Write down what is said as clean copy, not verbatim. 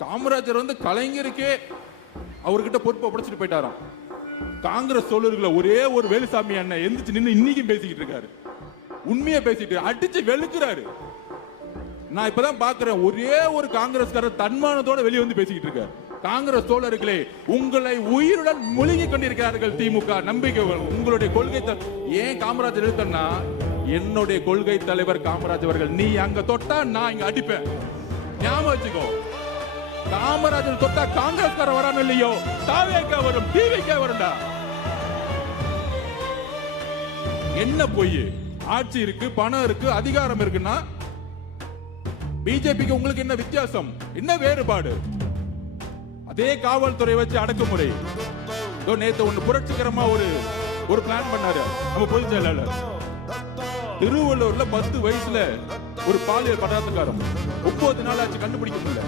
காமராஜர் வந்து கலைஞருக்கே அவர்கிட்ட பொறுப்பை ஒப்படைச்சிட்டு போயிட்டாராம். காங்கிரஸ் தோழர்களை ஒரே ஒரு வேலுசாமி அண்ணன் எந்திரிச்சு நின்று இன்னைக்கும் பேசிக்கிட்டு இருக்காரு. உண்மையை பேசிட்டு அடிச்சு வெளுக்கிறாரு. நான் இப்பதான் பாக்குறேன், ஒரே ஒரு காங்கிரஸ்காரர் தன்மானத்தோட வெளியே வந்து பேசிக்கிட்டு இருக்காரு. காங்கிரஸ் தோழர்களே, உங்களை உயிருடன் முழுகி கொண்டிருக்கிறார்கள் திமுக. நம்பிக்கை, உங்களுடைய கொள்கை ஏன் காமராஜர் எழுத்தன்னா, என்னுடைய கொள்கை தலைவர் காமராஜ் அவர்கள். நீ அங்க தொட்டா நான் இங்க அடிப்பேன். ஞாபகம் வச்சுக்கோ. காமராஜர் தொட்டா காங்கிரஸ்கார வரான்னு இல்லையோ, தாவேக்கா வரும், டிவிக்கா வரும்டா. என்ன பொய்? ஆட்சி இருக்கு, பணம் இருக்கு, அதிகாரம் இருக்குன்னா பிஜேபிக்கு உங்களுக்கு என்ன வித்தியாசம்? என்ன வேறுபாடு? அதே காவல்துறை வச்சு அடக்குமுறை. நேத்து ஒண்ணு புரட்சிகரமா ஒரு பிளான் பண்ணாரு நம்ம பொதுச் செயலாளர். திருவள்ளூர்ல 10 வயசுல ஒரு பாலியல் பலாத்காரம் 9 நாள் ஆச்சு, கண்டுபிடிக்க முடியல.